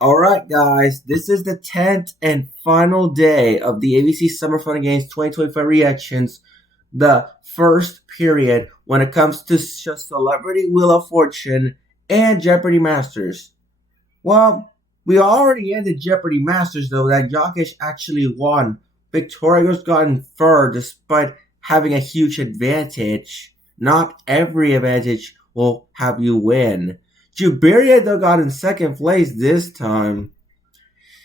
Alright, guys, this is the 10th and final day of the ABC Summer Fun Games 2025 reactions. The first period when it comes to Celebrity Wheel of Fortune and Jeopardy Masters. Well, we already ended Jeopardy Masters, though, that Jokic actually won. Victoria's gotten third despite having a huge advantage. Not every advantage will have you win. Juberia, though, got in second place this time.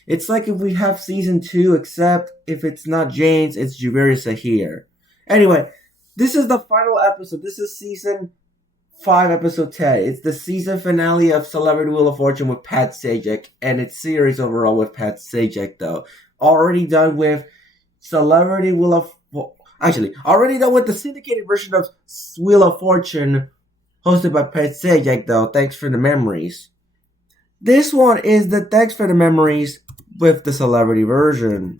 It's like if we have season 2, except if it's not James, it's Juberia Sahir. Anyway, this is the final episode. This is season 5, episode 10. It's the season finale of Celebrity Wheel of Fortune with Pat Sajak, and it's series overall with Pat Sajak, though. Already done with Celebrity Wheel of... already done with the syndicated version of Wheel of Fortune, hosted by Pat Sajak, though. Thanks for the memories. This one is the Thanks for the Memories with the celebrity version.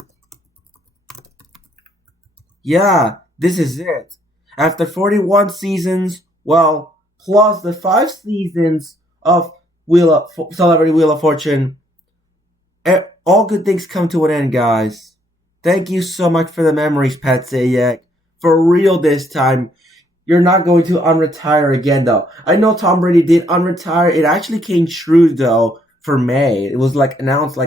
Yeah, this is it. After 41 seasons, well, plus the 5 seasons of Celebrity Wheel of Fortune, all good things come to an end, guys. Thank you so much for the memories, Pat Sajak. For real this time. You're not going to unretire again, though. I know Tom Brady did unretire. It actually came true, though, for May. It was, announced,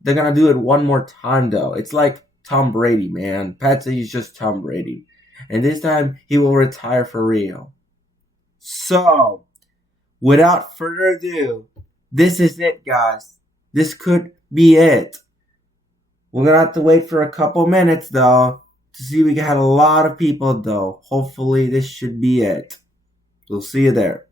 they're going to do it one more time, though. It's like Tom Brady, man. Pat said he's just Tom Brady. And this time, he will retire for real. So, without further ado, this is it, guys. This could be it. We're going to have to wait for a couple minutes, though. To see, we had a lot of people, though. Hopefully, this should be it. We'll see you there.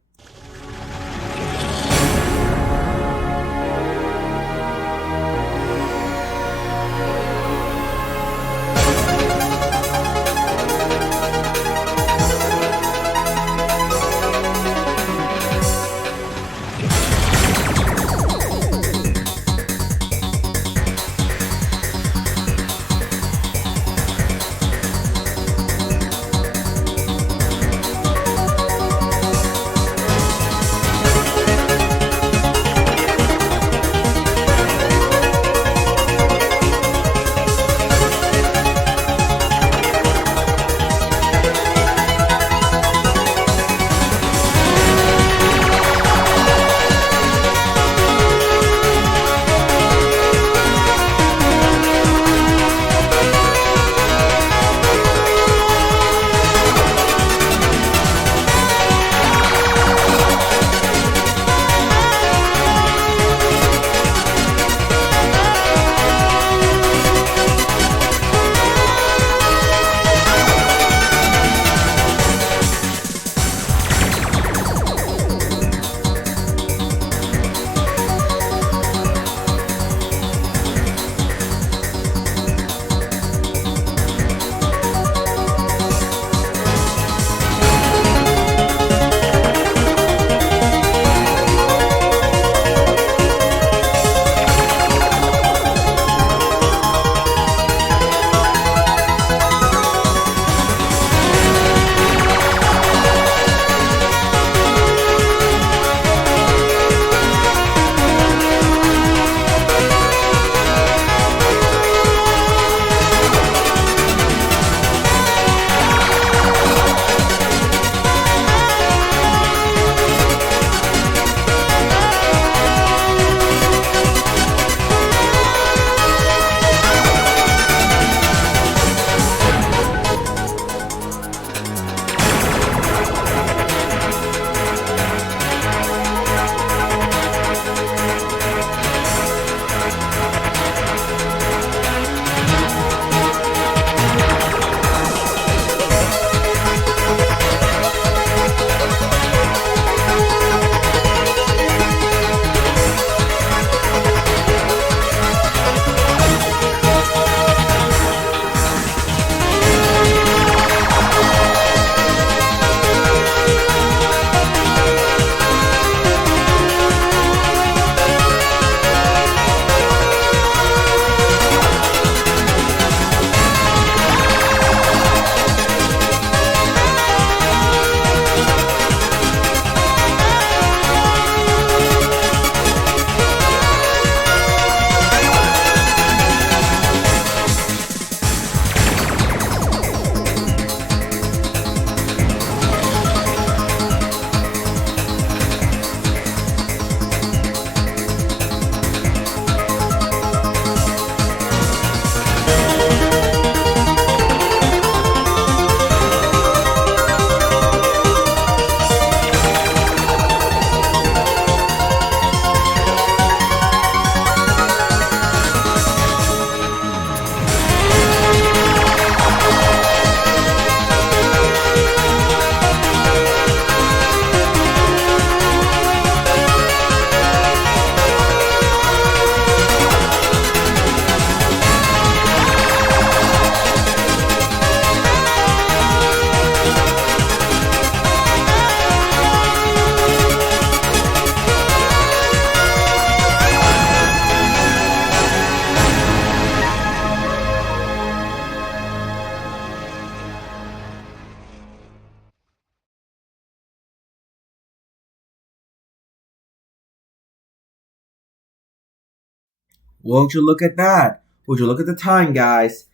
Won't you look at that? Would you look at the time, guys?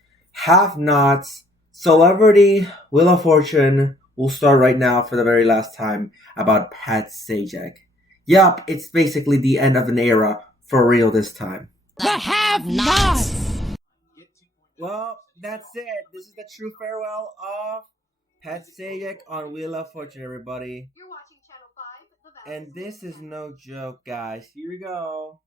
Have nots. Celebrity Wheel of Fortune will start right now for the very last time about Pat Sajak. Yup, it's basically the end of an era for real this time. The have-nots. Well, that's it. This is the true farewell of Pat Sajak on Wheel of Fortune, everybody. You're watching Channel 5, the And this is no joke, guys. Here we go.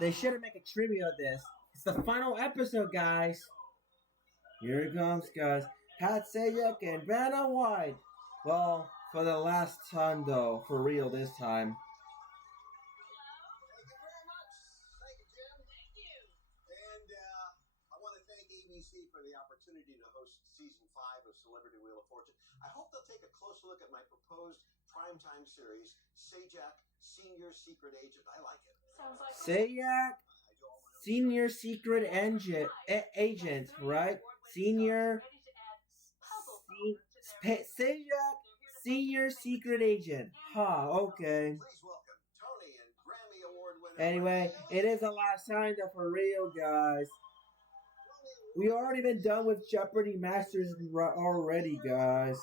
They should make a trivia of this. It's the final episode, guys. Here it comes, guys. Pat Sajak and Vanna White. Well, for the last time, though. For real this time. For the opportunity to host season 5 of Celebrity Wheel of Fortune. I hope they'll take a close look at my proposed primetime series, Sajak, Senior Secret Agent. I like it. Sounds like Sajak, Senior Secret Agent, right? Sajak, Senior Secret Agent. Okay. Please welcome Tony and Grammy Award winner. Anyway, it is the last time though, for real, guys. We already been done with Jeopardy Masters already, guys. And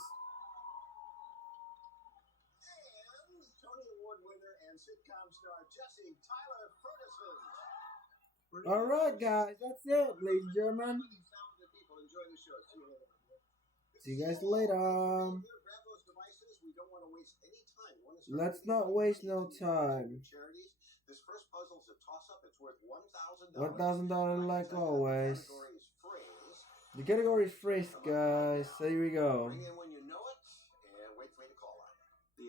Tony Award winner and sitcom star Jesse Tyler Ferguson. Alright, guys, that's it, ladies and gentlemen. Talented people enjoy the show. See you guys later. Let's not waste no time. This first puzzle's a toss-up. It's worth $1,000 like always. The category is phrase, guys. So here we go. Bring in when you know it, and wait for me to call on it.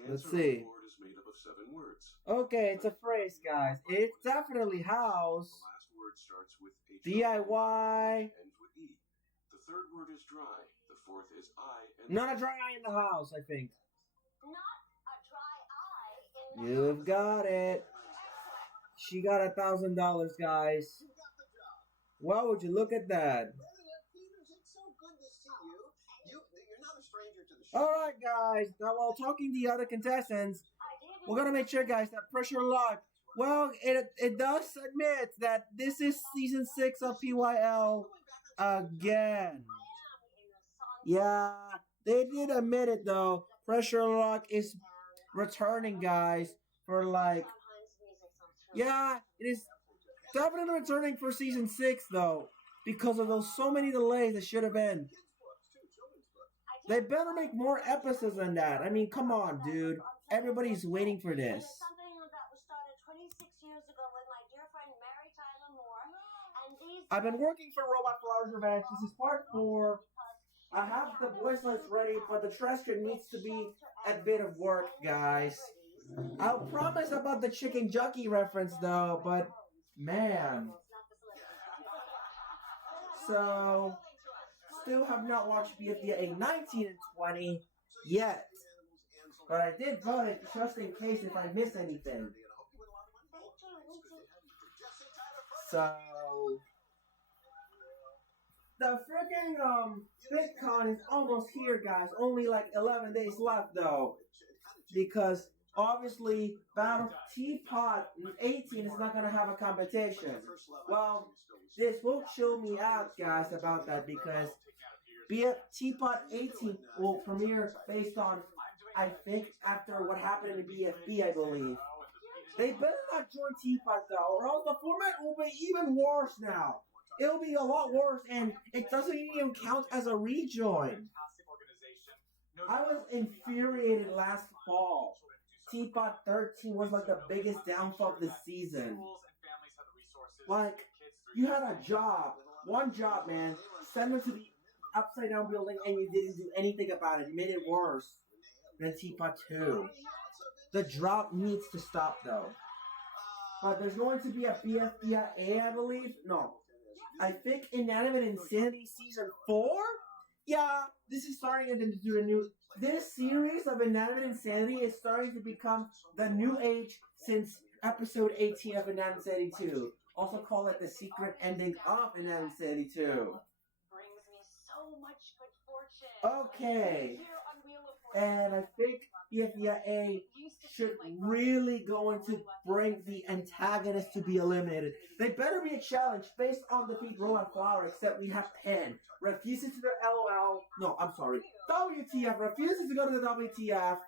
Let's see. Is made up of 7 words. Okay, it's a phrase, guys. It's definitely house. The last word starts with H. DIY. Ends with E. The third word is dry. The fourth is I. And Not a dry eye in the house, I think. not a dry eye in the You've got it. She got $1,000, guys. Wow, would you look at that? It's so good to see you. You're not a stranger to the show. Alright, guys. Now, while talking to the other contestants, we're going to make sure, guys, that Pressure Lock, well, it does admit that this is season 6 of PYL again. Yeah, they did admit it, though. Pressure Lock is returning, guys, for like... Yeah, it is definitely returning for season 6, though, because of those so many delays that should have been. They better make more episodes than that. I mean, come on, dude. Everybody's waiting for this. Something that was started 26 years ago with my dear friend Mary Tyler Moore. And these I've been working for Robot Flowers Revenge. This is part 4. I have the voice list ready, but the transcript needs to be a bit of work, guys. I'll promise about the chicken junkie reference, though, but man. So, still have not watched BFDA 19 and 20 yet. But I did vote it just in case if I miss anything. So, the freaking VidCon is almost here, guys. Only like 11 days left, though. Because obviously, Battle Teapot 18 is not going to have a competition. Well, this will chill me out, guys, about that because Teapot 18 will premiere based on, I think, after what happened in the BFB, I believe. They better not join Teapot, though, or else the format will be even worse now. It'll be a lot worse, and it doesn't even count as a rejoin. I was infuriated last fall. Teapot 13 was like the biggest downfall of the season. Like, you had a job, one job, man, send them to the upside down building and you didn't do anything about it. You made it worse than Teapot 2. The drop needs to stop, though. But there's going to be a BFBIA, I believe. No. I think Inanimate Insanity Season 4? Yeah, this is starting to do a new... This series of Inanimate Insanity is starting to become the new age since episode 18 of Inanimate Insanity 2. Also call it the secret ending of Inanimate Insanity 2. brings me so much good fortune. Okay. Here on Wheel of And I think BFDA should really go into bring the antagonist to be eliminated. They better be a challenge based on defeat Rowan Flower, except we have Penn. Refuses to do LOL. No, I'm sorry. WTF. Refuses to go to the WTF.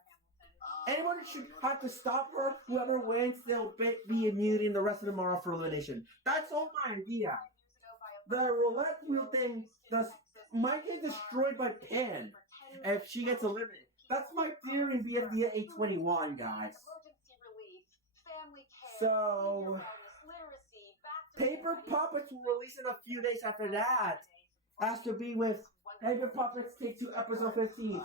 Anyone should have to stop her. Whoever wins, they'll be immune in the rest of the tomorrow for elimination. That's all my idea. The roulette wheel thing might get destroyed by Penn if she gets eliminated. That's my theory in BFDA 821, guys. So, Paper Puppets will release in a few days after that. Has to be with Paper Puppets Take 2 episode 15.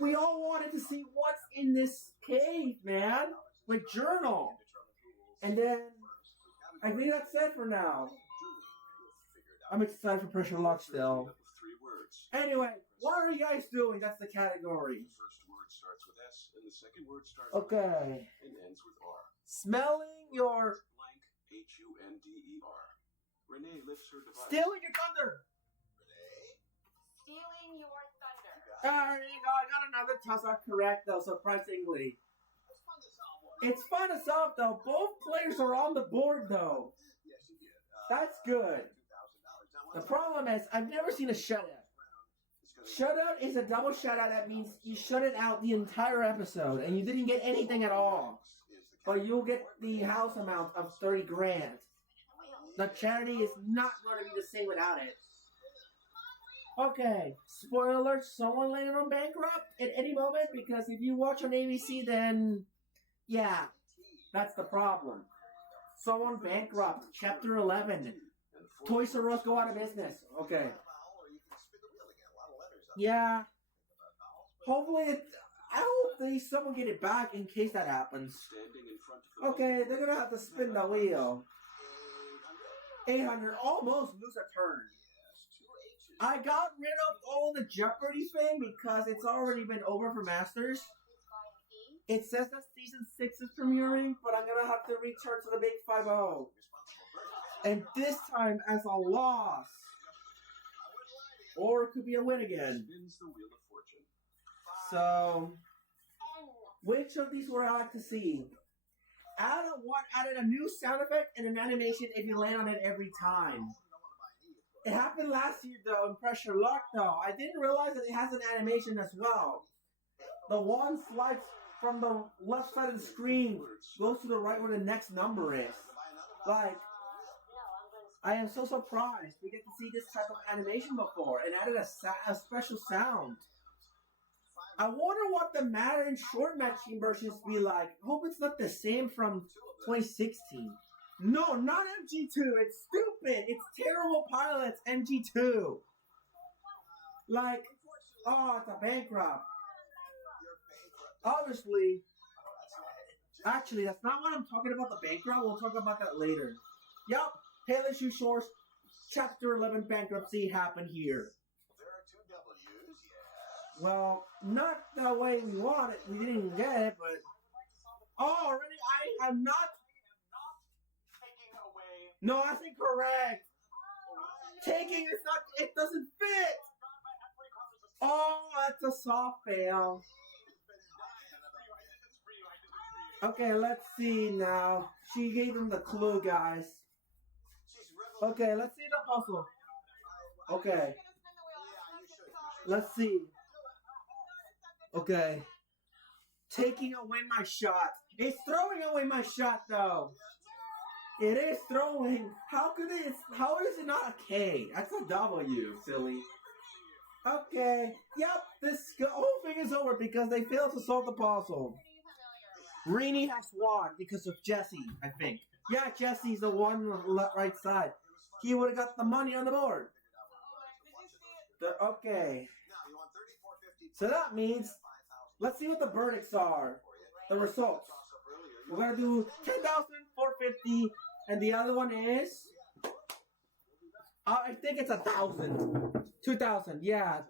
We all wanted to see what's in this cave, man. Like journal. And then I think that's it for now. I'm excited for Pressure Lock still. Anyway, what are you guys doing? That's the category. The first word starts with S, and the second word starts with H and ends with R. Smelling your blank Hunder. Renee lifts her device. Stealing your thunder. Renee? Stealing your thunder. There you go. I got another Sajak correct though, surprisingly. It's fun to solve though. Both players are on the board though. Yes, you did. That's good. The problem is, I've never seen a shutout. Shutout is a double shutout. That means you shut it out the entire episode, and you didn't get anything at all. But you'll get the house amount of 30 grand. The charity is not going to be the same without it. Okay, spoiler alert, someone landed on bankrupt at any moment, because if you watch on ABC, then, yeah, that's the problem. Someone bankrupt, Chapter 11. Toys R Us go out of business. Okay. Yeah. Hopefully, I hope someone get it back in case that happens. Okay, they're gonna have to spin the wheel. 800, almost lose a turn. I got rid of all the Jeopardy thing because it's already been over for Masters. It says that season 6 is premiering, but I'm gonna have to return to the Big 5-0. And this time as a loss. Or it could be a win again. So, which of these would I like to see? Added a new sound effect and an animation if you land on it every time. It happened last year though in Pressure Lock though. I didn't realize that it has an animation as well. The one slides from the left side of the screen, goes to the right where the next number is. Like, I am so surprised we get to see this type of animation before and added a special sound. I wonder what the Matter and Short Matching versions be like. I hope it's not the same from 2016. No, not MG2. It's stupid. It's Terrible Pilots MG2. Like, oh, it's a bankrupt. Obviously, actually, that's not what I'm talking about, the bankrupt. We'll talk about that later. Yup, Haley Shoe Shores, Chapter 11 bankruptcy happened here. There are 2 W's, yes. Well, not the way we want it. We didn't get it, but... Oh, already? I am not taking away... No, that's incorrect. Taking is not... It doesn't fit. Oh, that's a soft fail. Okay, let's see now. She gave him the clue, guys. Okay, let's see the puzzle. Okay. Let's see. Okay. Taking away my shot. It's throwing away my shot, though. It is throwing. How is it not a K? That's a W, silly. Okay. Yep, this whole thing is over because they failed to solve the puzzle. Rini has won because of Jesse, I think. Yeah, Jesse's the one on the right side. He would have got the money on the board. Okay. So that means, let's see what the verdicts are. The results. We're going to do 10,450, and the other one is... I think it's 1,000. 2,000, yeah.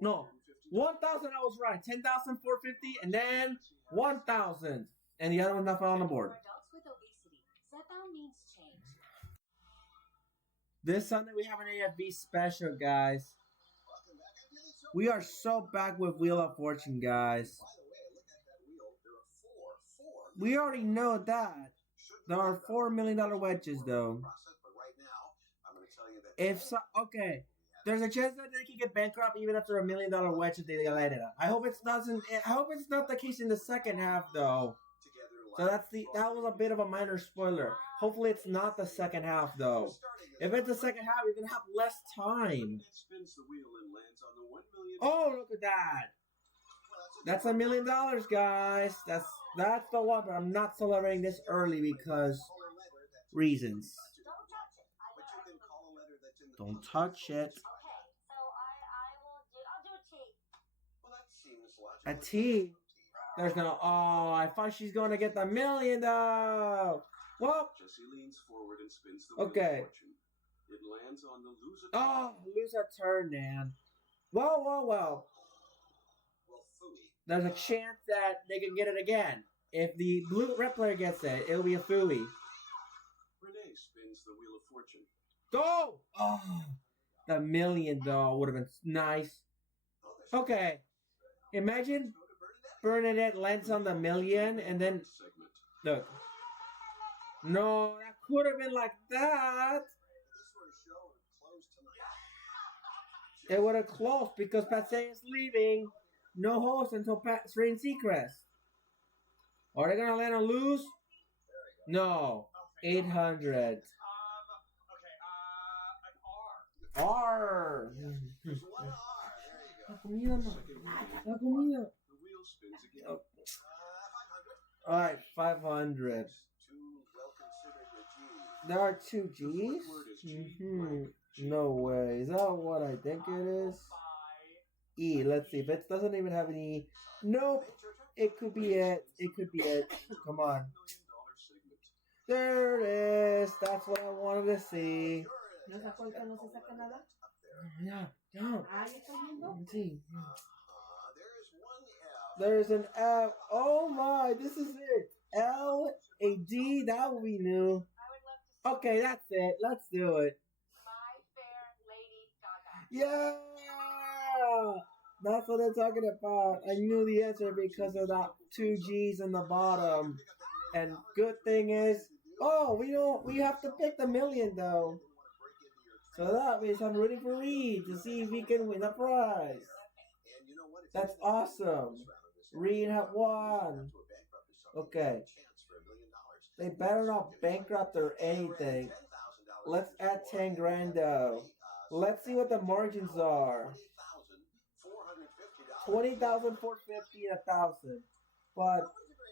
No. 1,000, I was right. 10,450, and then 1,000. And the other one not fell on the board. For adults with obesity, Zepbound means change. This Sunday we have an AFB special, guys. We are so back with Wheel of Fortune, guys. By the way, look at that wheel. There are four. We already know that. There are $4 million wedges, though. But right now, I'm going to tell you that Okay, there's a chance that they can get bankrupt even after $1 million wedge if they light it up. I hope it's not the case in the second half, though. So that was a bit of a minor spoiler. Hopefully it's not the second half, though. If it's the second half, you're gonna have less time. Spins the wheel and lands on the $1 million. Oh, look at that! That's $1 million, guys. That's the one, but I'm not celebrating this early because reasons. Don't touch it. But you can call a letter that's in the Don't touch it. Okay, so I'll do a T. Well, that seems logical. A T. There's no. Oh, I thought she's going to get the $1 million, though. Well. Jesse leans forward and spins the wheel of fortune. It lands on the loser. Oh, loser turn, man. Well. Well, phooey. There's a chance that they can get it again. If the blue red player gets it, it'll be a phooey. Renee spins the wheel of fortune. Go! Oh, the $1 million, though, would have been nice. Okay. Imagine Bernadette lands on the $1 million and then look. No, that could have been like that. It would have closed because Patsy is leaving. No host until Pat's reign Seacrest. Are they gonna land on lose? No. 800. An R. R. There's one R. There you go. La comida. The wheel spins again. 500. Alright, 500. Too well considered a G. There are 2 G's? No way. Is that what I think it is? E. Let's see. If it doesn't even have an E. Nope. It could be it. It could be it. Come on. There it is. That's what I wanted to see. ¿No se acuerda? ¿No se saca nada? Yeah, no. Ah, ¿ya está viendo? See. There is one F. There's an F. Oh my, this is it. L, a D, that will be new. I would love to see Okay, that's it. Let's do it. My Fair Lady Gaga. Yeah! That's what they're talking about. I knew the answer because of that 2 G's in the bottom. And good thing is, we have to pick the $1 million though. So that means I'm rooting for Reed to see if he can win a prize. That's awesome. Reed have won. Okay. They better not bankrupt or anything. Let's add 10 grand though. Let's see what the margins are. 20,000, 450, and 1,000. But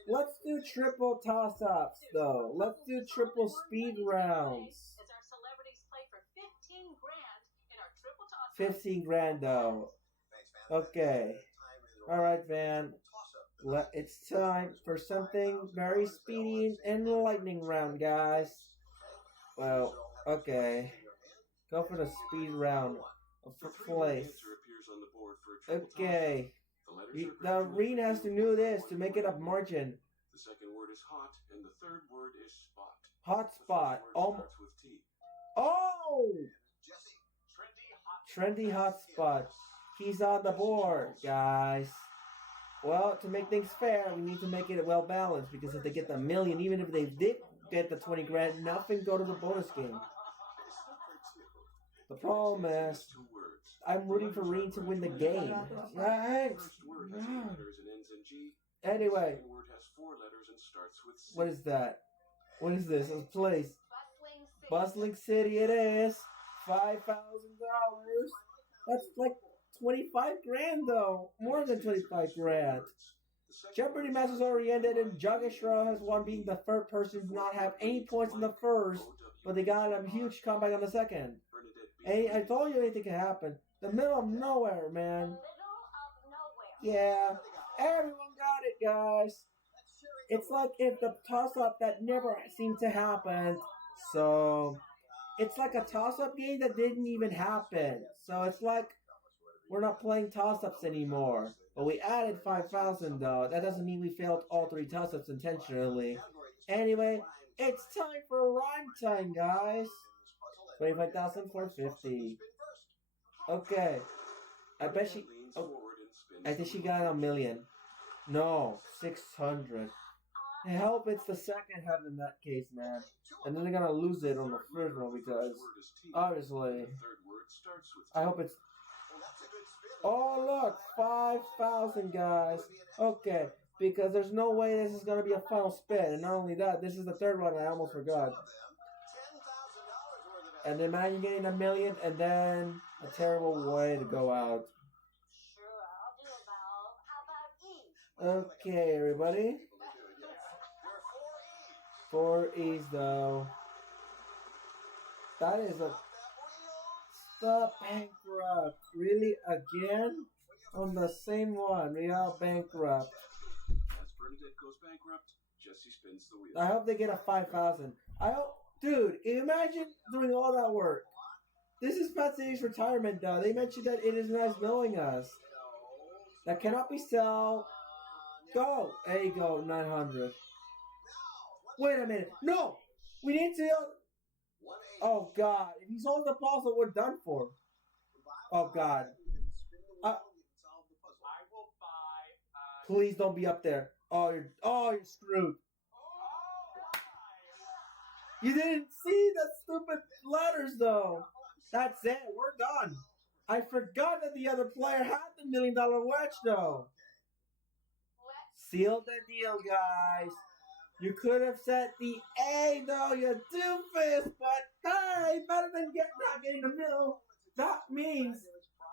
let's do triple toss-ups though. Let's do triple speed rounds. As our celebrities play for 15 grand in our triple toss. 15 grand though. Okay. Alright, Van. It's time for something very speedy and lightning round, guys. Well, okay. Go for the speed round of place. Okay. The arena has to know this to make it up margin. The second word is hot, and the third word is spot. Hot spot. Starts with T. Oh! Trendy hot spot. He's on the board, guys. Well, to make things fair, we need to make it well balanced because if they get the $1 million, even if they did get the 20 grand, nothing go to the bonus game. The problem is, I'm rooting for Reed to win the game. Thanks. Anyway, what is that? What is this? It's a place. Bustling City it is. $5,000. That's like 25 grand though. More than 25 grand. Jeopardy match has already ended and Jageshwar has won, being the third person to not have any points in the first, but they got a huge comeback on the second. And I told you anything can happen. The middle of nowhere, man. Middle of nowhere. Yeah. Everyone got it, guys. It's like if the toss-up that never seemed to happen. So, it's like a toss-up game that didn't even happen. So, it's like we're not playing toss-ups anymore. But we added 5,000 though. That doesn't mean we failed all 3 toss-ups intentionally. Anyway, it's time for rhyme time, guys. 25,450. Okay. I bet she... leans forward and spins. I think she got a million. No, 600. I hope it's the second half in that case, man. And then they're gonna lose it on the first one because obviously. I hope it's. Oh look, 5,000 guys. Okay, because there's no way this is gonna be a final spin. And not only that, this is the third one. I almost forgot. And then imagine getting a million and then a terrible way to go out. Sure, I'll do a valve. How about E? Okay, everybody. 4 E's though. That is a stop bankrupt. Really again? On the same one. We are bankrupt. As Bernadette goes bankrupt, Jesse spins the wheel. I hope they get a 5,000. I hope, dude, imagine doing all that work. This is Patsy's retirement though. They mentioned that it is nice knowing us. That cannot be sold. Go! There you go, 900. Wait a minute. No! We need to... Oh, God. If he solves the puzzle, we're done for. Oh, God. I will buy. Please don't be up there. You're screwed. You didn't see the stupid letters, though. That's it. We're done. I forgot that the other player had the $1 million wedge, though. Seal the deal, guys. You could have said the A, though, you doofus, but hey, better than not getting the middle. That means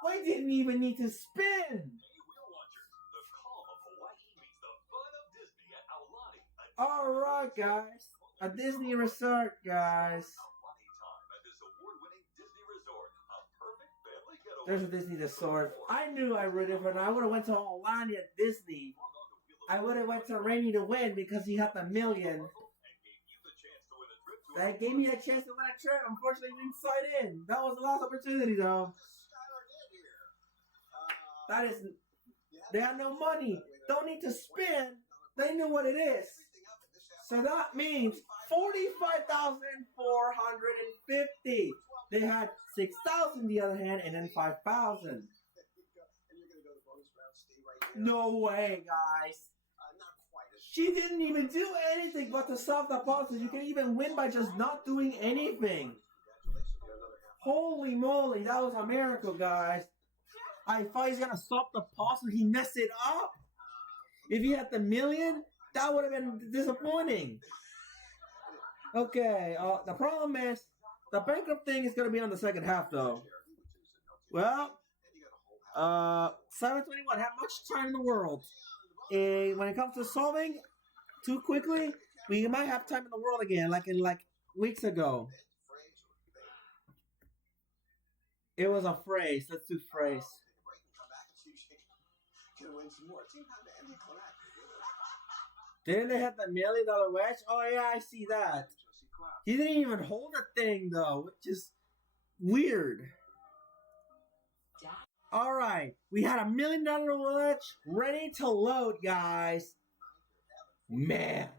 we didn't even need to spin. Hey, Wheel Watcher, the calm of Hawaii meets the fun of Disney at Aulani. Alright, guys. A Disney resort, guys. Aulani time at this award-winning Disney resort. A perfect family getaway. There's a Disney resort. I knew I would have, and I would have went to Aulani at Disney. I would have went to Rainy to win because he had the million. That gave me a chance to win a trip. Unfortunately, we didn't sign in. That was the last opportunity, though. That is... They had no money. Don't need to spin. They knew what it is. So that means 45,450. They had 6,000 the other hand, and then 5,000. No way, guys. She didn't even do anything but to solve the puzzle. You can even win by just not doing anything. Holy moly, that was a miracle, guys. I thought he's gonna solve the puzzle. He messed it up. If he had the million, that would have been disappointing. Okay, the problem is the bankrupt thing is gonna be on the second half, though. Well, 721. Have much time in the world. When it comes to solving too quickly, we might have time in the world again, like in weeks ago. It was a phrase. Let's do phrase. Didn't they have the $1 million wedge? Oh yeah, I see that. He didn't even hold the thing though, which is weird. Alright, we had a $1 million wedge ready to load, guys. Man.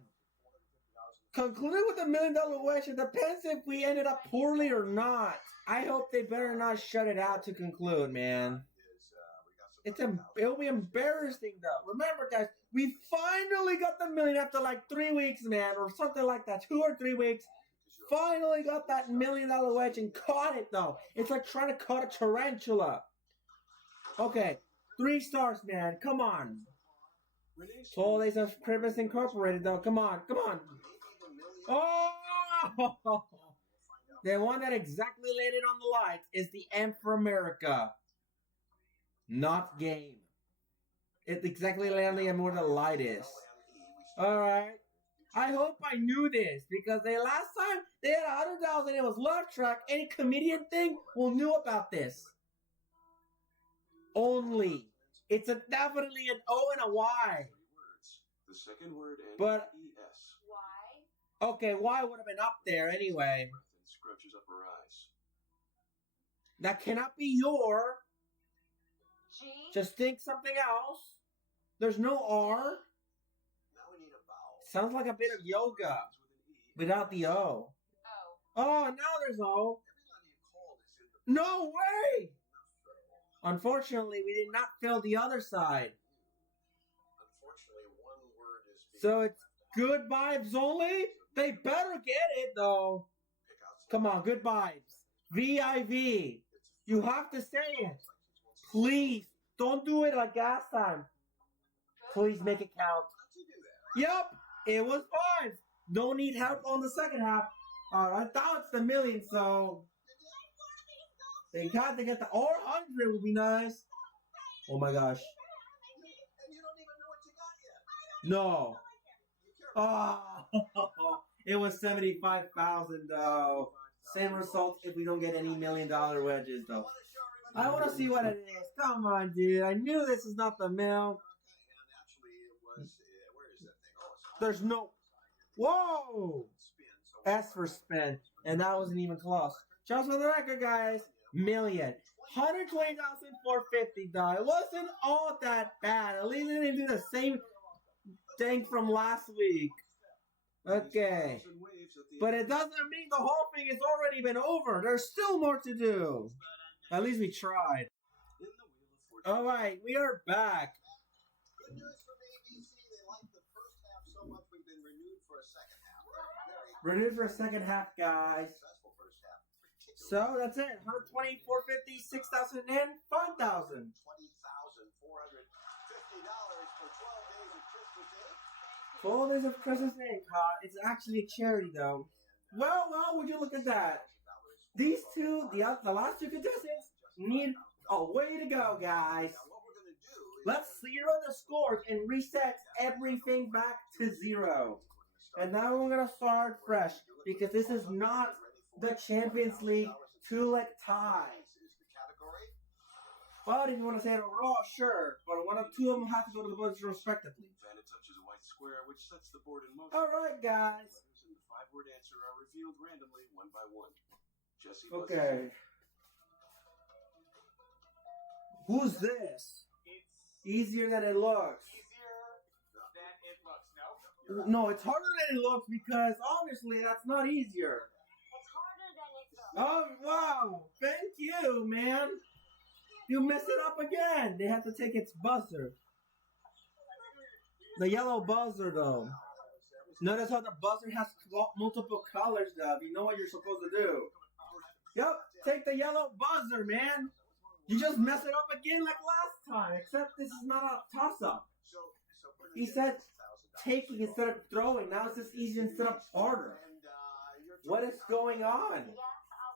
Conclude with a $1 million wedge. It depends if we ended up poorly or not. I hope they better not shut it out to conclude, man. It'll be embarrassing, though. Remember, guys, we finally got the $1 million after like 3 weeks, man, or something like that. 2 or 3 weeks. Finally got that $1 million wedge and caught it, though. It's like trying to caught a tarantula. Okay, 3 stars, man. Come on. 12 Days of Christmas Incorporated, though. Come on, come on. Oh! The one that exactly landed on the light is the M for America. Not game. It exactly landed on where the light is. Alright. I hope I knew this, because last time they had 100,000, it was left track. Any comedian thing will knew about this. Only. It's definitely an O and a Y. The second word ends But ES. Why? Okay, Y would have been up there anyway. And scrunches up her eyes. That cannot be your. G? Just think something else. There's no R. Now we need a vowel. Sounds like a bit of yoga without the O. Oh. Oh, now there's O. Everybody you called is in the No way! Unfortunately, we did not fill the other side. Unfortunately, one word is being So it's good vibes only? They better get it, though. pick out some- Come on, good vibes. VIV. You have to say it. Please, don't do it like last time. Please make it count. How'd you do that? Yep, it was 5. Don't need help on the second half. I thought it's the million, so they got to get the 100 would be nice. Oh my gosh. And you don't even know what you got yet. No. You care Oh, it was 75,000 though. Same result if we don't get any $1 million wedges though. I want to see what it is. Come on, dude. I knew this is not the mill. Okay, and actually it was, where is that thing? Oh, it's There's no. Whoa! spin. So S for spin, and that wasn't even close. Just for the record, guys, million. 120,450 though. It wasn't all that bad. At least they didn't do the same thing from last week. Okay. But it doesn't mean the whole thing has already been over. There's still more to do. At least we tried. Alright, we are back. Good news from ABC. They like the first half so much we've been renewed for a second half. Very Renewed for a second half, guys. successful first half. Particularly So that's it. 120, 450, 6,000, and 5,000. $20,450 for 12 days of Christmas Day. 12 days of Christmas Day, Caught. It's actually a charity, though. Well, would you look at that? These two, the last two contestants, need a way to go, guys. Now what we're going to do is Let's zero the scores and reset everything back to 0. And now we're going to start fresh because this is not the Champions League two-leg tie. Is the category. But if you want to say it overall, sure. But one of two of them have to go to the buzzer respectively. Vanna touches a white square, which sets the board in motion. Alright, guys. Letters in the 5-word answer are revealed randomly, one by one. Jesse buzzes Okay. Who's this? It's Easier than it looks. easier than it looks. No? No, it's harder than it looks because obviously that's not easier. It's harder than it looks. Oh, wow. Thank you, man. You messed it up again. They have to take its buzzer. The yellow buzzer, though. Notice how the buzzer has multiple colors, though. You know what you're supposed to do. Yep, take the yellow buzzer, man. You just mess it up again like last time, except this is not a toss-up. So put it He in said $1,000. taking instead of throwing. Now it's just easier instead of harder. And, you're What is going on? Yes,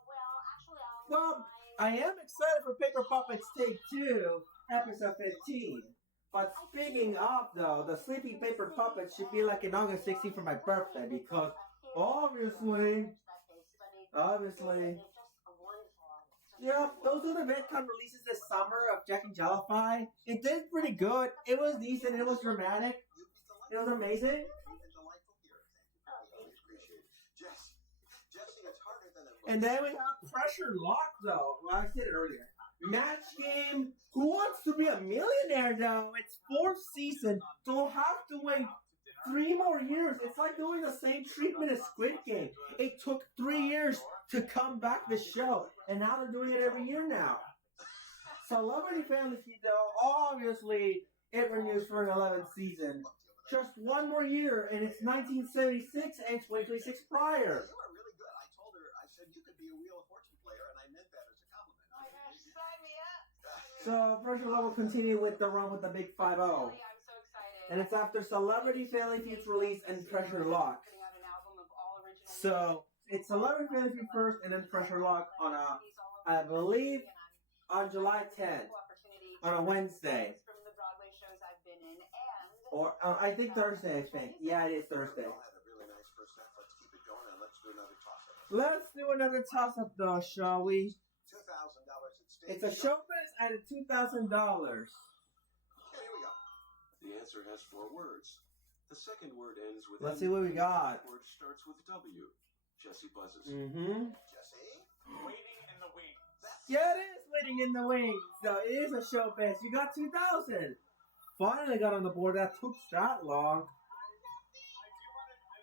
well, actually, Well, I am excited for Paper Puppets Take 2, episode 15. But speaking of, though, the Sleepy Paper Puppets should be like in August 16th for my birthday because obviously, yeah, those are the VidCon releases this summer of Jack and Jellify. It did pretty good. It was decent. It was dramatic. It was amazing. You've been delightful here. Thank you. We appreciate it. Jesse, it's harder than it looks. And then we have Pressure Lock, though. Well, I said it earlier. Match game. Who wants to be a millionaire, though? It's 4th season. Don't have to wait 3 more years. It's like doing the same treatment as Squid Game. It took 3 years to come back the show, and now they're doing it every year now. Celebrity Family Feud, though, obviously, it renews for an 11th season. Just 1 more year, and it's 1976 and 2026 prior. You were really good. I told her, I said, you could be a Wheel of Fortune player, and I meant that as a compliment. Oh my gosh, sign me up. So, Pressure Lock will continue with the run with the Big 5-0. Really, I'm so excited. And it's after Celebrity Family Feud's release and Pressure Lock. Putting out an album of all original So, it's Celebrity Family Feud first, and then Pressure Lock on I believe, on July 10th, on a Wednesday. From the Broadway shows I've been in, and Or, I think Thursday, I think. Yeah, it is Thursday. We all had a really nice first half. Let's keep it going, and let's do another toss-up. Let's do another toss-up, though, shall we? $2,000 at stake. It's a showbiz at $2,000. Okay, here we go. The answer has 4 words. The second word ends with Let's N. see what we got. The word starts with W. Jesse buzzes. Mm-hmm. Jesse? Waiting in the wings. Yeah, it is waiting in the wings. So it is a showbiz. You got 2,000. Finally got on the board. That took that long. I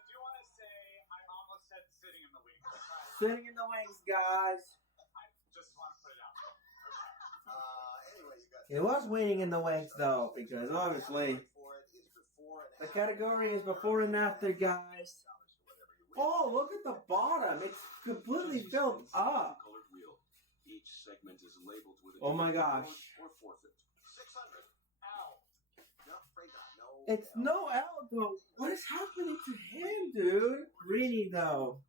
do want to say I almost said sitting in the wings. Sitting in the wings, guys. I just want to put it out. It was winning in the weights though, because obviously the category is before and after, guys. Oh, look at the bottom. It's completely filled up. Each segment is labeled with a Oh my gosh. or forfeit. 600. Ow. No, afraid not. No. It's no L though. What is happening to him, dude? Greeny though.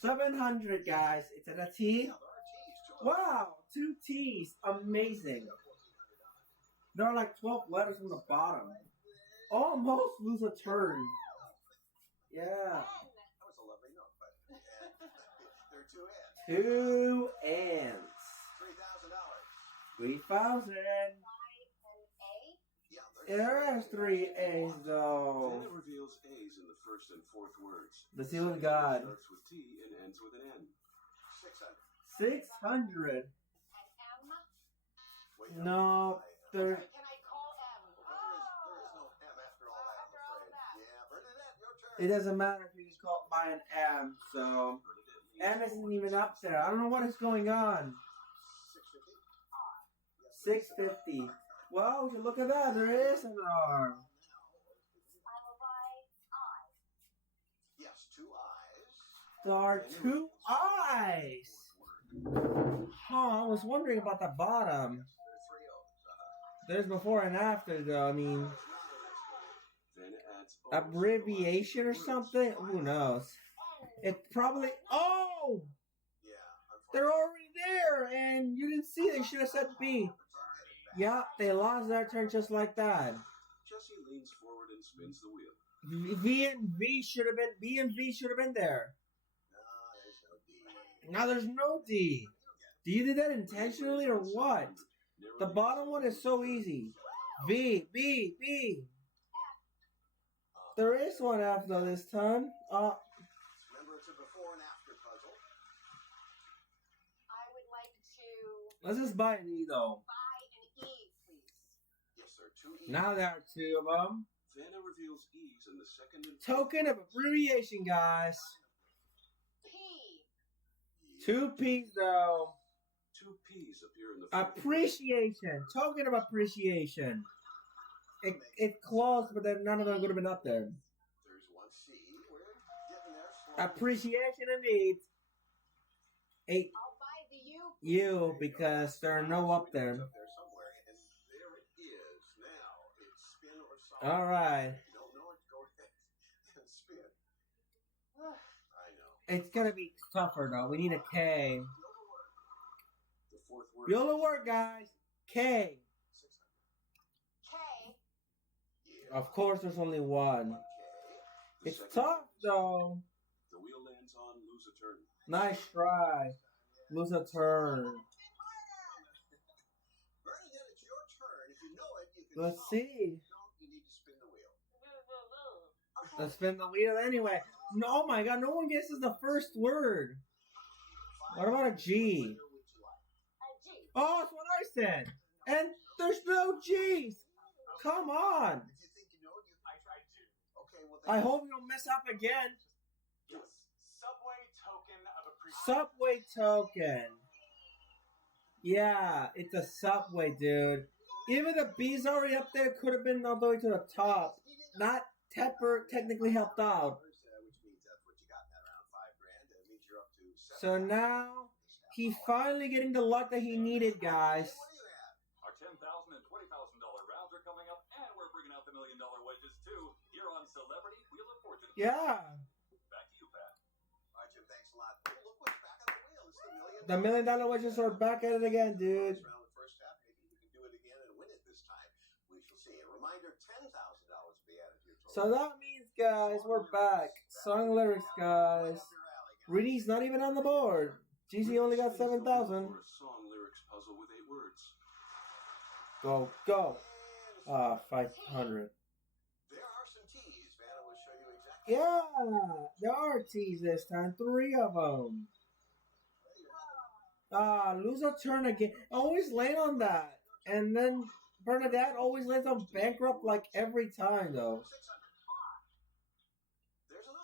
700, guys. It's at a T. Yeah, there are T's. Wow, 2 T's. Amazing. There are like 12 letters on the bottom. Almost lose a turn. Yeah. That was a lovely note, but there are 2 N's. 2 N's. $3,000. 3,000. An Yeah, There's 3 A's Then it though. reveals A's in the first and fourth words. Let's see what we got. Starts with T and ends with an N. 600. 600. M. Wait, No, there. Can I call M? There is no M after all that, After all I'm afraid. that. Yeah, Bernadette, your turn. It doesn't matter if you just call it by an M. So M isn't even up there. I don't know what is going on. 650. 650. Well, would you look at that? There is an R. I will buy I. Yes, 2 I's. There are 2 I's. Huh, I was wondering about the bottom. There are 3 O's. There's before and after, though. I mean, Then adds O's abbreviation or something? Who knows? It probably. Oh! Yeah, They're already there, and you didn't see. They should have said B. Yeah, they lost their turn just like that. Jesse leans forward and spins the wheel. B and V should have been. B and V should have been there. No, there's no D. Now there's no D. Do you do that intentionally or what? The bottom one is so easy. V, B, B. There is one F though this time. Remember, it's a before and after puzzle. I would like to Let's just buy an E though. buy an E, please. Yes, there are 2 E's. Now there are 2 of them. Vanna reveals E's in the second and Token of abbreviation, guys. P. 2 P's though. 2 P's appear in the fourth word. Appreciation. Token of appreciation. It closed, but then none of them would have been up there. There's 1 C. We're getting there slowly. Appreciation indeed. 8 I'll buy the U. U because there are no up It's there. up there somewhere, and there it is. Now, it's spin or solve. All right. If you don't know it, go ahead and spin. I know. It's gonna be tougher though. We need a K. The fourth word. YOLO word, guys. K. 600. K. Yeah. Of course, there's only one. K. The It's second tough word. though. The wheel lands on lose a turn. Nice try. Lose a turn. Bernadette, it's your turn. If you know it, you can Let's solve see. it. If you don't, you need to spin the wheel. Let's spin the wheel anyway. No, oh my god, no one guesses the first word. What about a G? What would you like? A G. Oh, that's what I said. And there's no G's. Come on. If you think you know it, you I tried to. okay. Well, I hope you don't mess up again. Yes. Subway token of appreciation. Subway token. Yeah, it's a Subway, dude. Even the B's already up there could have been all the way to the top. Not Tepper technically helped out. Which means that's what you got in that around $5,000. That means you're up to So now he's finally getting the luck that he needed, guys. What do you have? Our $10,000 and $20,000 rounds are coming up, and we're bringing out the $1 million wedges too. Here on Celebrity Wheel of Fortune. Yeah. Back to you, Pat. All right, Jim. Thanks a lot. Hey, look what's back on the wheel. It's The $1 million wedges are back at it again, dude. Round the first half. Maybe we can do it again and win it this time. We shall see. A reminder: $10,000 will be added to your total. So that means, guys, we're back. Song lyrics, guys. Reedy's not even on the board. GZ only got 7,000. For a song lyrics puzzle with 8 words. Go, go. 500. There are some T's. Vanna will show you exactly. Yeah, there are T's this time. 3 of them. Lose a turn again. Always land on that. And then Bernadette always lands on bankrupt like every time, though. 600. There's an R.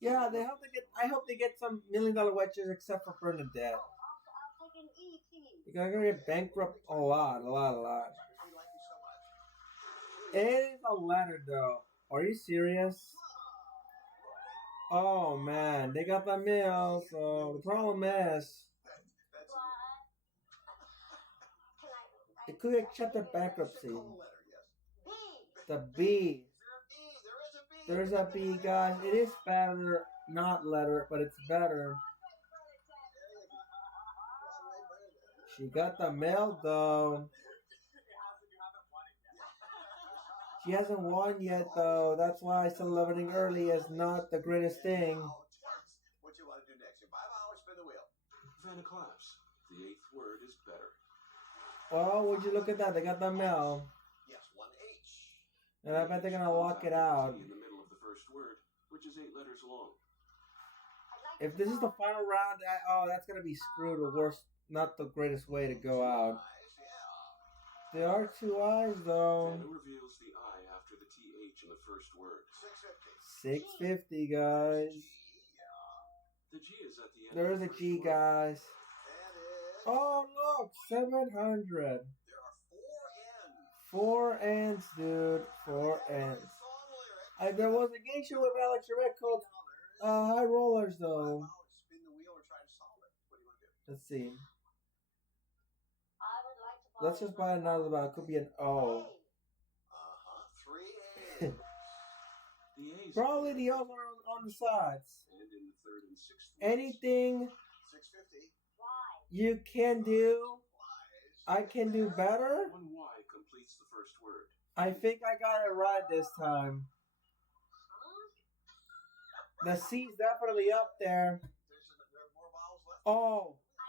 Yeah. Yeah, I hope they get some $1 million wedges except for Bernadette. I'll take an E, please. You're gonna get bankrupt a lot. We like you so much. It is a letter though. Are you serious? Oh man, they got the mail, so the problem is That's Can I? it could accept a bankruptcy. call a letter, yes. B. The B. Is there a B? There is a B. There's a B, guys. It is better, not letter, but it's better. She got the mail though. She hasn't won yet though. That's why celebrating early is not the greatest thing. What you want to do next? In 5 hours, spin the wheel. Vanaclaps. The eighth word is better. Oh, would you look at that? They got the mail. Yes, 1H. And I bet they're gonna lock it out. In the middle of the first word, which is 8 letters long. If this is the final round, that's gonna be screwed or worse. Not the greatest way to go out. Nice, yeah. There are 2 eyes Vanna though. reveals the I after the TH in the first word. 650. 650, guys. Yeah. The G is at the end. There of is the a first G, word. guys. And it. Oh look, 700. There are 4 4 N's. ends, dude. 4 ends. Song lyrics. There was a game show with Alex Trebek called High Rollers, though. Wow, spin the wheel or try to solve it. What do you want to do? Let's see. I would like to buy Let's just buy another one. It could be an O. A. 3 A's. The A's Probably the O's are on the sides. and in the third and sixth words. Anything 650. Y. you can do, Lies. I can do better. One Y completes the first word. I think I got it right this time. The C's definitely up there. There are more vowels left. Oh, I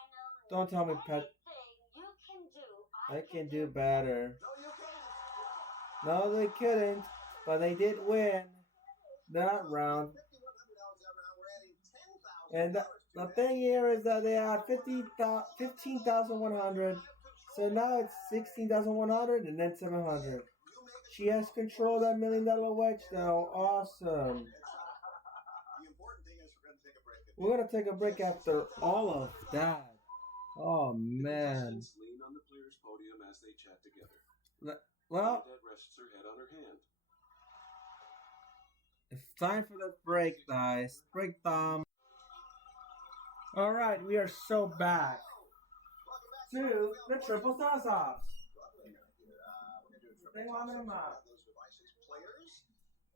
know. don't tell me, Pet. Anything you can do, I can do better. No, you can't. No, they couldn't, but they did win that round. $5,100 that round. We're adding $10,000. And the thing here is that they had 15,100. So now it's 16,100 and then 700. She has control of that $1 million wedge though. Awesome. The important thing is we're going to take a break. We're going to take a break after all of that. Oh, man. Contestants lean on the players' podium as they chat together. Well, Dad rests her head on her hand. it's time for the break, guys. Break time. Alright, we are so back to the triple toss-offs. Those devices, players.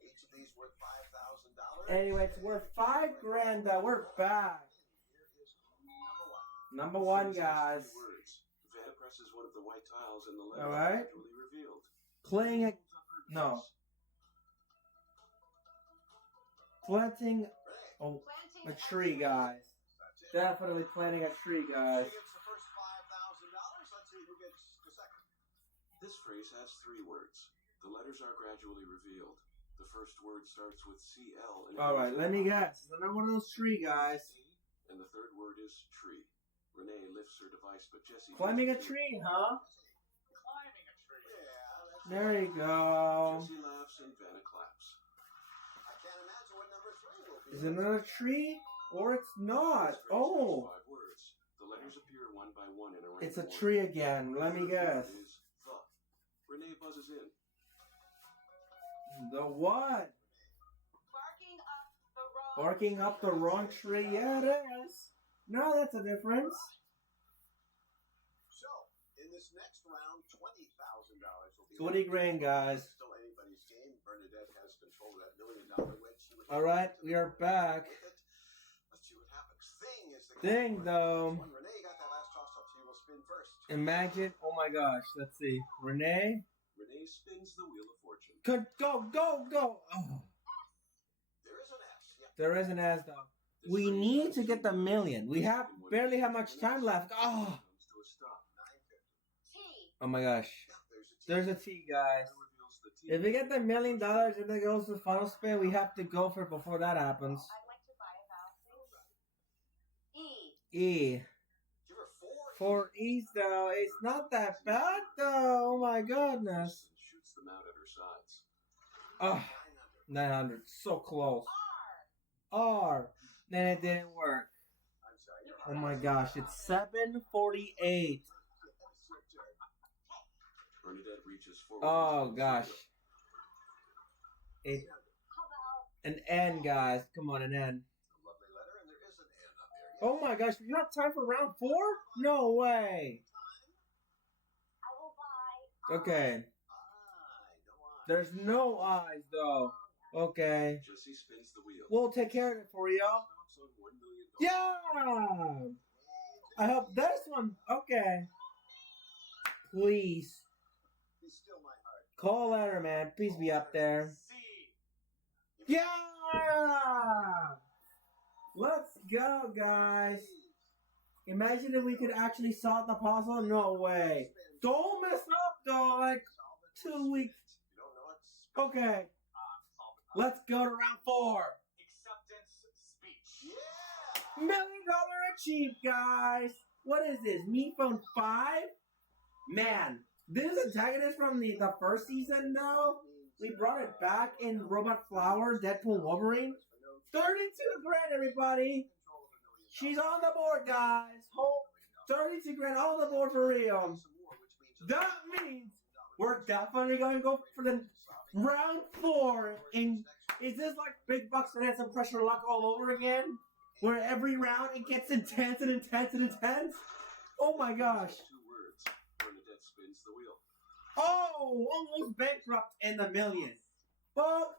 Each of these worth $5,000. Anyway, it's worth $5,000. We're back. Here is number one. Number one, Phrase has guys. 3 words. Vanna presses one of the white tiles and the letter All right. is gradually revealed. Playing a... Holds up her No. dress. Planting Renee, a tree, guys. that's it. Definitely planting a tree, Who guys. gets the first $5,000? Let's see who gets the second. This phrase has 3 words. The letters are gradually revealed. The first word starts with CL. and Alright, let me guess. It's another one of those tree guys. And the third word is tree. Renee lifts her device, but Jesse... Climbing a tree, huh? Climbing a tree. Yeah, that's There you go. Jesse laughs and Vanna claps. I can't imagine what number 3 will be. Is it another tree? Or it's not. This phrase Oh, has 5 words. The letters appear one by one in a random it's a order. tree again. Let me The third guess. word is the. Renee buzzes in. The what? Barking up the wrong. Barking up the wrong tree? Yeah, it is. No, that's a difference. So, in this next round, $20,000 will be 20 grand, guys. Still anybody's game. Bernadette has control of that $1 million wedge. She would All right, we are back. with it. Let's see what happens. Thing is the Thing, though. When Renee got that last toss up, she will spin first. Imagine. Oh my gosh. Let's see. Renee. Renee spins the wheel of fortune. Go, go, go, go. Oh, There is an S. Yeah. there is an S though. This We phrase need has to get the 2 million. We have words. barely have much time left. Oh, Comes to a stop. 950. T. oh my gosh. Yeah, there's a T. There's a T, guys. Vanna reveals the T. If we get the $1 million and then goes to the final spin, we have to go for it before that happens. I'd like to buy a vowel, please. E. E. Give her 4. For E's though, it's not that bad though. Oh my goodness. And shoots them out at her sides. Oh, 900. 900. So close. R. R. Then it didn't work. I'm sorry. Oh my gosh, it's 748. Bernadette reaches forward. Oh gosh. How about An N, guys. Come on, an N. It's a lovely letter, and there is an N up there. Yes. Oh my gosh, we have time for round 4? No way. I will buy Okay. No I. There's no eyes though. Okay. Jesse spins the wheel. We'll take care of it for y'all. Stops on $1 million. Yeah! I hope this one. Okay. Please. He's still my heart. Call letter, man. Please be up there. C. Yeah! Let's go, guys. Imagine if we could actually solve the puzzle. No way. Don't mess up, though. Like 2 weeks. You don't know it? Okay. Solve it. Let's go to round 4. Acceptance speech. Yeah! $1 million achieved, guys. What is this? Me Phone 5? Man, this antagonist from the first season, though. We brought it back in Robot Flower, Deadpool Wolverine. 32 grand, everybody. She's on the board, guys. 32 grand on the board for real. That means we're definitely going to go for the round 4. And is this like Big Bucks and Had Some Pressure Luck all over again? Where every round it gets intense and intense and intense? Oh my gosh. 2 words. Bernadette spins the wheel. Oh, almost bankrupt in the million. But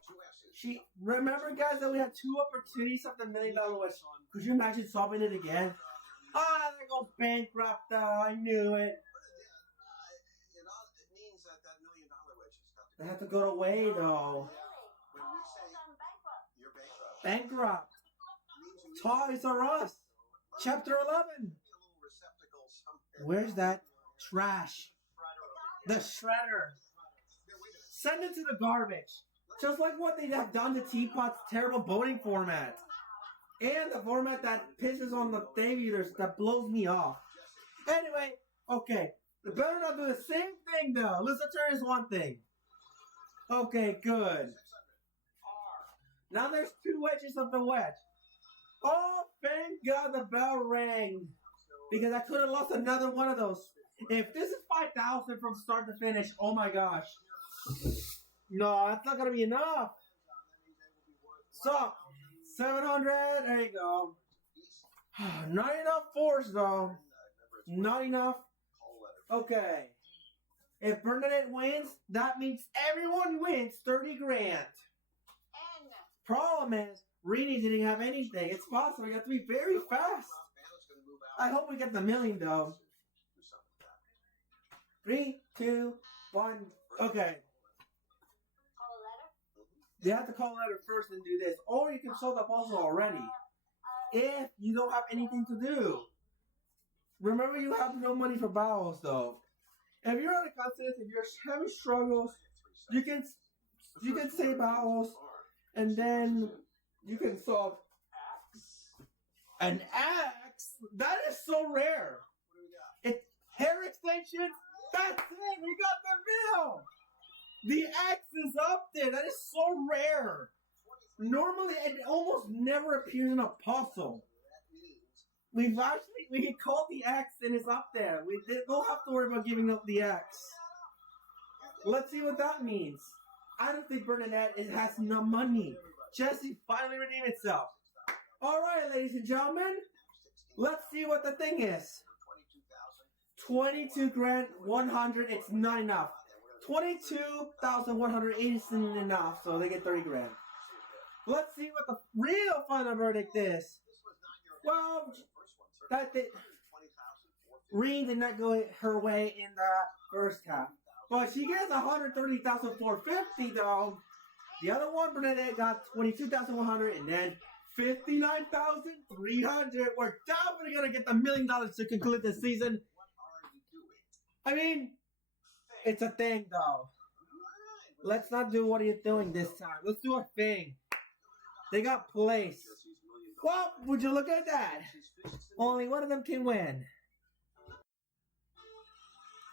she remember, guys, that we had 2 opportunities of the $1 million wish. Could you imagine solving it again? Ah, there goes bankrupt. I knew it. It means that $1 million wedge has got to They have to go away though. really? When we say I'm bankrupt. you're bankrupt, Bankrupt. means you Toys R Us. Chapter 11. need a little receptacle somewhere. Where's that trash? The shredder. Here, wait a minute. Send it to the garbage. Just like what they have done to Teapot's terrible voting format. And the format that pisses on the debutators, that blows me off. Anyway, okay. They better not do the same thing though. Let's turn is one thing. Okay, good. 600. R. Now there's 2 wedges of the wedge. Oh, thank God the bell rang. Because I could have lost another one of those. If this is 5,000 from start to finish, oh my gosh. No, that's not going to be enough. So, 700, there you go. Not enough force though. Not enough. Call letter. Okay. If Bernadette wins, that means everyone wins 30 grand. N. Problem is, Rini didn't have anything. It's possible. You have to be very fast. I hope we get the $1 million though. Do something with that. 3, 2, 1. Okay. Call a letter. You have to call a letter first and do this. Or you can solve the puzzle already. If you don't have anything to do. Remember, you have no money for vowels though. If you're on a consonant, if you're having struggles, you can say vowels and then you can solve X. an X. That is so rare. What do we got? It's hair extensions. That's it. We got the bill. The X is up there. That is so rare. Normally, it almost never appears in a puzzle. That means We can call the X and it's up there. We don't have to worry about giving up the X. Let's see what that means. I don't think Bernadette has no money. Jesse finally redeemed itself. All right, ladies and gentlemen, let's see what the thing is. 22 grand, 100. It's not enough. 22,180 isn't enough, so they get 30 grand. Let's see what the real final verdict is. Well, that did. Reen did not go her way in the first half, but she gets 130,450 though. The other one, Bernadette, got 22,100, and then 59,300. We're definitely gonna get the $1 million to conclude this season. what are you doing? I mean, it's a thing though. Let's not do what you're doing this time. Let's do a thing. They got place. Jesse's $1 million. Well, would you look at that? Only one of them can win.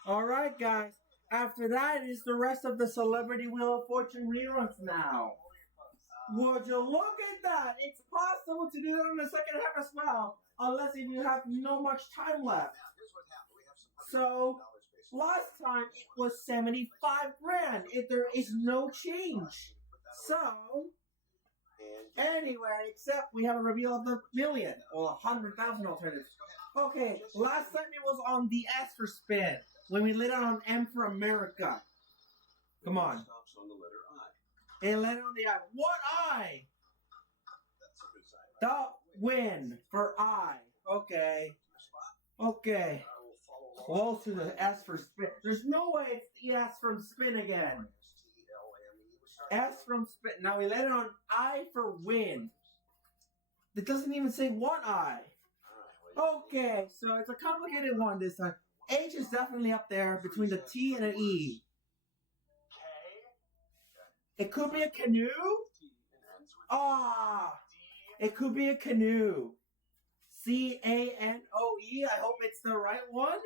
Alright, guys. After that is the rest of the Celebrity Wheel of Fortune reruns now. Would you look at that? It's possible to do that in the second half as well. Unless if you have no much time left. Now, here's what happened. We have some So, $100 based Last time it was 75 grand. There is no change. So, anyway, except we have a reveal of the million or 100,000 alternatives. Okay, last time it was on the S for spin when we lit it on M for America. Come on. Stops on the letter I. And lit it on the I. What I? The win for I. Okay. Okay. Close to the S for spin. There's no way it's the S from spin again. S from spin. Now we let it on I for win. It doesn't even say what I. Okay, so it's a complicated one this time. H is definitely up there between the T and an E. It could be a canoe. It could be a canoe. CANOE. I hope it's the right one.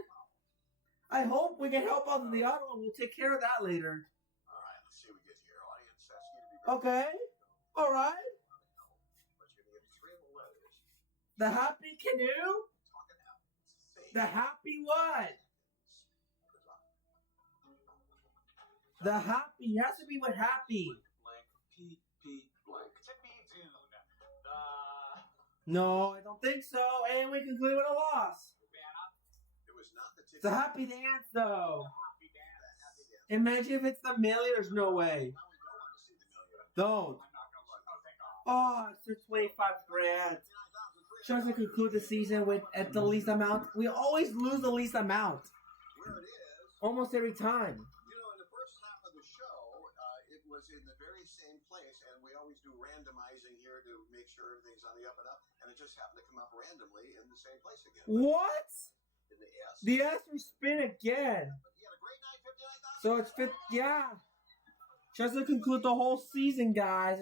I hope we can help out with the other one. We'll take care of that later. All right, let's see what we get here. Audience, ask you to be Okay. All right. But you're going to give 3 of the letters. The happy canoe. Talking out. The happy what? The happy has to be with happy. Blank. P blank. To be Dune. No, I don't think so. And we conclude with a loss. It was not the It's a happy dance, though. Happy dance. Imagine if it's the million. There's no way. Don't. I'm not gonna look. Oh, thank God. Oh, it's just 25 grand. Tries to conclude the season with at the least amount. We always lose the least amount. Where it is, Almost every time. you know, in the first half of the show, it was in the very same place, and we always do randomizing here to make sure everything's on the up and up, and it just happened to come up randomly in the same place again. What? In the S. The S will spin again. But he had a great night, 59,000. So it's yeah. Just to conclude the whole season, guys.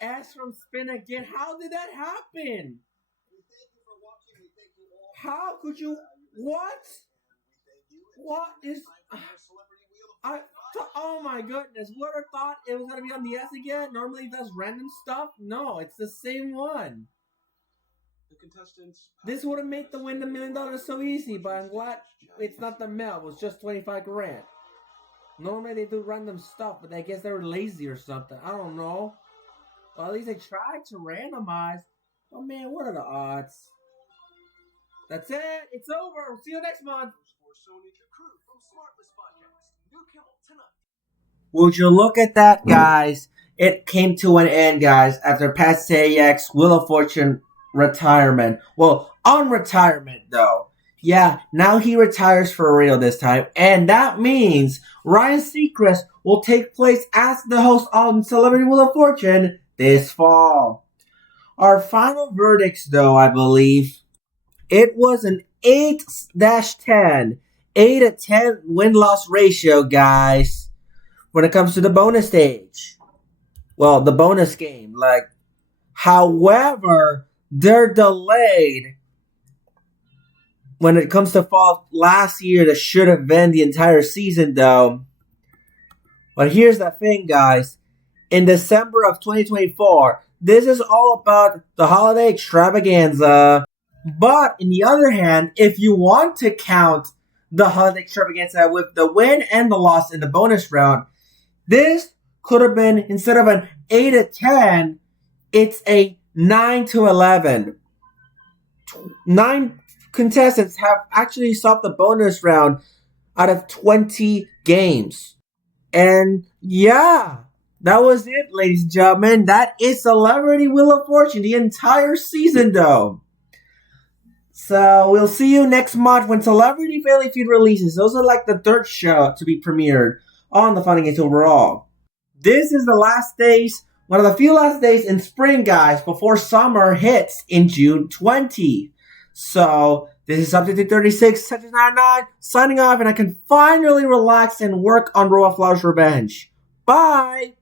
S from spin again. How did that happen? We thank you for watching. We thank you all. How could you? What? We thank you. What is? Time for our Celebrity Wheel of Fame. Oh my goodness! Whoever thought it was gonna be on the S again? Normally it does random stuff. No, it's the same one. The contestants. This would have made the win the $1 million so easy, but I'm glad it's not the mail. It was just 25 grand. Normally they do random stuff, but I guess they were lazy or something. I don't know. Well, at least they tried to randomize. Oh man, what are the odds? That's it. It's over. We'll see you next month. For Sony Crew from Smartless Podcast. New Kimmel tonight. Would you look at that, guys? It came to an end, guys, after Pat Sajak's Wheel of Fortune retirement. Well, on retirement, though. Yeah, now he retires for real this time. And that means Ryan Seacrest will take place as the host on Celebrity Wheel of Fortune this fall. Our final verdicts, though, I believe, it was an 8-10. 8-10 win-loss ratio, guys, when it comes to the bonus stage. Well, the bonus game. However, they're delayed when it comes to fall last year. That should have been the entire season, though. But here's the thing, guys. In December of 2024, this is all about the holiday extravaganza. But, on the other hand, if you want to count the holiday extravaganza with the win and the loss in the bonus round, this could have been, instead of an 8-10, it's a 9-11. 9 contestants have actually solved the bonus round out of 20 games. And yeah, that was it, ladies and gentlemen. That is Celebrity Wheel of Fortune, the entire season, though. So we'll see you next month when Celebrity Family Feud releases. Those are like the third show to be premiered on the Fun and Games overall. This is the last days, one of the few last days in spring, guys, before summer hits in June 20. So this is Subject 36, 99, signing off, and I can finally relax and work on Roa Flowers' Revenge. Bye!